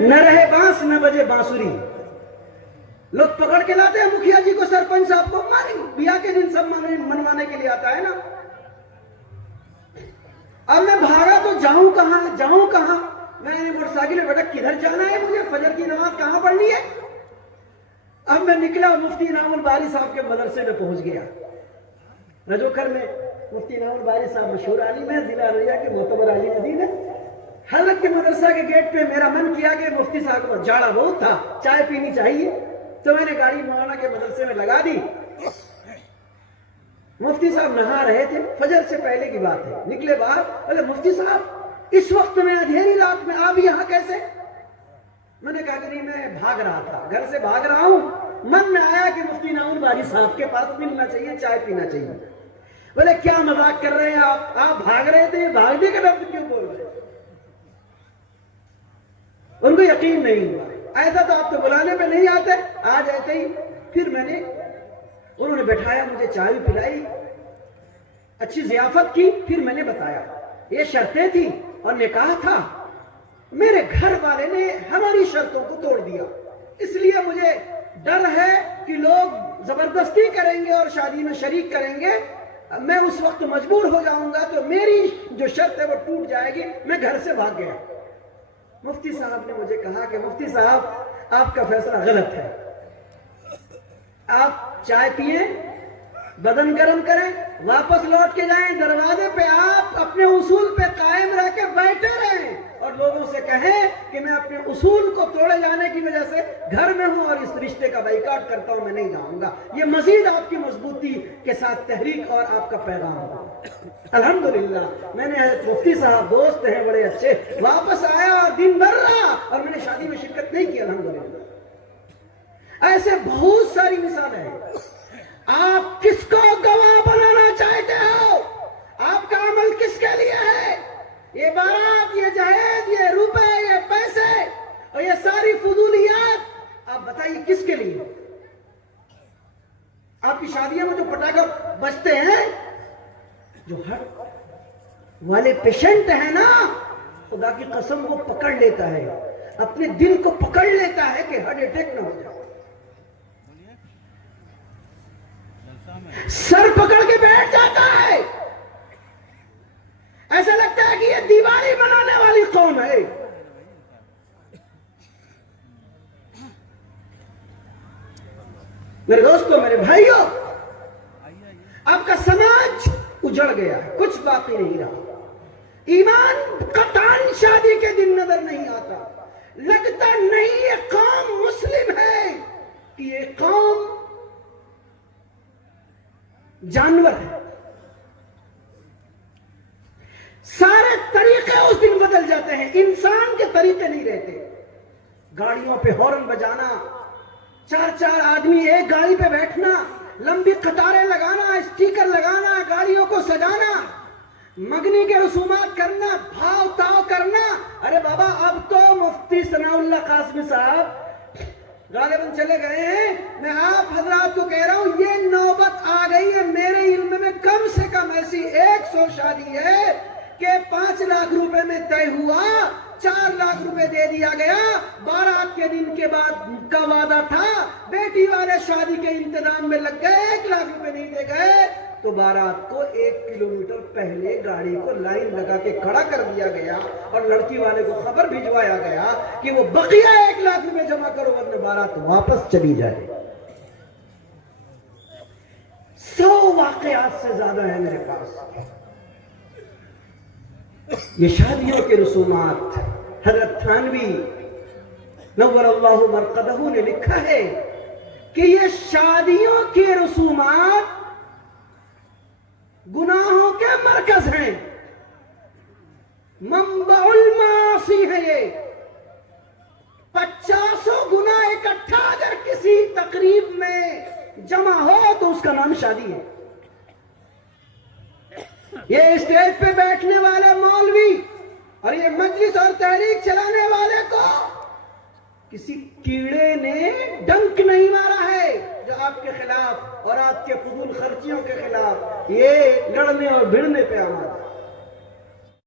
نہ رہے بانس نہ بجے بانسری. لوگ پکڑ کے لاتے ہیں مکھیا جی کو, سرپنچ صاحب کو, بیاہ کے دن سب منوانے کے لیے آتا ہے نا. اب میں بھاگا تو جاؤں کہاں. میں نے موٹر سائیکل میں بیٹھا, کدھر جانا ہے مجھے, فجر کی نماز کہاں پڑھنی ہے. اب میں نکلا, مفتی انعام الباری صاحب کے مدرسے میں پہنچ گیا. رجوکر میں مفتی انعام الباری صاحب مشہور عالم ہے, ضلع ارریہ کے معتبر عالم دین ہے. حضرت کے مدرسہ کے گیٹ پہ میرا من کیا کہ مفتی صاحب کو جاڑا بہت تھا, چائے پینی چاہیے, تو میں نے گاڑی مولانا کے مدرسے میں لگا دی. مفتی صاحب نہا رہے تھے, فجر سے پہلے کی بات ہے. نکلے باہر, بولے مفتی صاحب اس وقت میں اندھیری رات میں آپ یہاں کیسے. میں نے کہا کہ نہیں, میں بھاگ رہا تھا, گھر سے بھاگ رہا ہوں, من میں آیا کہ مفتی انعام الباری صاحب کے پاس ملنا چاہیے, چائے پینا چاہیے. بولے کیا مذاق کر رہے ہیں آپ بھاگ رہے تھے, بھاگنے کا لفظ کیوں بول رہے ہیں. ان کو یقین نہیں ہوا. ایسا تو آپ تو بلانے پہ نہیں آتے, آج ایسے ہی. پھر میں نے, انہوں نے بٹھایا, مجھے چائے پلائی, اچھی ضیافت کی. پھر میں نے بتایا یہ شرطیں تھی اور نکاح تھا, میرے گھر والے نے ہماری شرطوں کو توڑ دیا, اس لیے مجھے ڈر ہے کہ لوگ زبردستی کریں گے اور شادی میں شریک کریں گے, میں اس وقت مجبور ہو جاؤں گا تو میری جو شرط ہے وہ ٹوٹ جائے گی. میں گھر سے بھاگ گیا. مفتی صاحب نے مجھے کہا کہ مفتی صاحب آپ کا فیصلہ غلط ہے, آپ چائے پئیں, بدن گرم کریں, واپس لوٹ کے جائیں, دروازے پہ آپ اپنے اصول پہ قائم رہ کے بیٹھے رہیں اور لوگوں سے کہیں کہ میں اپنے اصول کو توڑے جانے کی وجہ سے گھر میں ہوں اور اس رشتے کا بائیکاٹ کرتا ہوں, میں نہیں جاؤں گا. یہ مزید آپ کی مضبوطی کے ساتھ تحریک اور آپ کا پیغام ہوگا. الحمدللہ میں نے مفتی صاحب دوست ہیں بڑے اچھے, واپس آیا اور دن بھر رہا اور میں نے شادی میں شرکت نہیں کی. الحمدللہ ایسے بہت ساری مثالیں ہیں. آپ کس کو گواہ بنانا چاہتے ہو, آپ کا عمل کس کے لیے ہے. یہ بارات, یہ جہیز, یہ روپے, یہ پیسے اور یہ ساری فضولیات آپ بتائیے کس کے لیے. آپ کی شادیوں میں جو پٹاخے بجتے ہیں, جو ہارٹ والے پیشنٹ ہیں نا, خدا کی قسم وہ پکڑ لیتا ہے, اپنے دل کو پکڑ لیتا ہے کہ ہارٹ اٹیک نہ ہو جائے. سر پکڑ کے بیٹھ جاتا ہے, ایسا لگتا ہے کہ یہ دیوالی بنانے والی قوم ہے. میرے دوستوں, میرے بھائیوں, آپ کا سماج اجڑ گیا ہے, کچھ باقی نہیں رہا. ایمان قطعاً شادی کے دن نظر نہیں آتا. لگتا نہیں یہ قوم مسلم ہے کہ یہ قوم جانور ہے. سارے طریقے اس دن بدل جاتے ہیں, انسان کے طریقے نہیں رہتے. گاڑیوں پہ ہارن بجانا, 4 آدمی ایک گاڑی پہ بیٹھنا, لمبی قطاریں لگانا, اسٹیکر لگانا, گاڑیوں کو سجانا, مگنی کے رسومات کرنا, بھاؤ تاؤ کرنا. ارے بابا اب تو مفتی ثناء اللہ قاسمی صاحب غالباً چلے گئے ہیں. میں آپ حضرات کو کہہ رہا ہوں یہ نوبت آ گئی ہے. میرے علم میں کم سے کم ایسی 100 شادی ہے کہ 5 لاکھ روپے میں طے ہوا, 4 لاکھ روپے دے دیا گیا, بارات کے دن کے بعد کا وعدہ تھا, بیٹی والے شادی کے انتظام میں لگ گئے, 1 لاکھ روپے نہیں دے گئے تو بارات کو 1 کلومیٹر پہلے گاڑی کو لائن لگا کے کھڑا کر دیا گیا اور لڑکی والے کو خبر بھجوایا گیا کہ وہ بقیہ 1 لاکھ روپے جمع کرو ورنہ بارات واپس چلی جائے. 100 واقعات سے زیادہ ہیں میرے پاس. یہ شادیوں کے رسومات, حضرت تھانوی نور اللہ مرقدہ نے لکھا ہے کہ یہ شادیوں کے رسومات گناہوں کے مرکز ہیں, منبع المعاصی ہے. یہ 50 گناہ اکٹھا اگر کسی تقریب میں جمع ہو تو اس کا نام شادی ہے. یہ اسٹیج پہ بیٹھنے والے مولوی اور یہ مجلس اور تحریک چلانے والے کو کسی کیڑے نے ڈنک نہیں مارا ہے جو آپ کے خلاف اور آپ کے فضول خرچیوں کے خلاف یہ لڑنے اور بھڑنے پہ آمد ہے.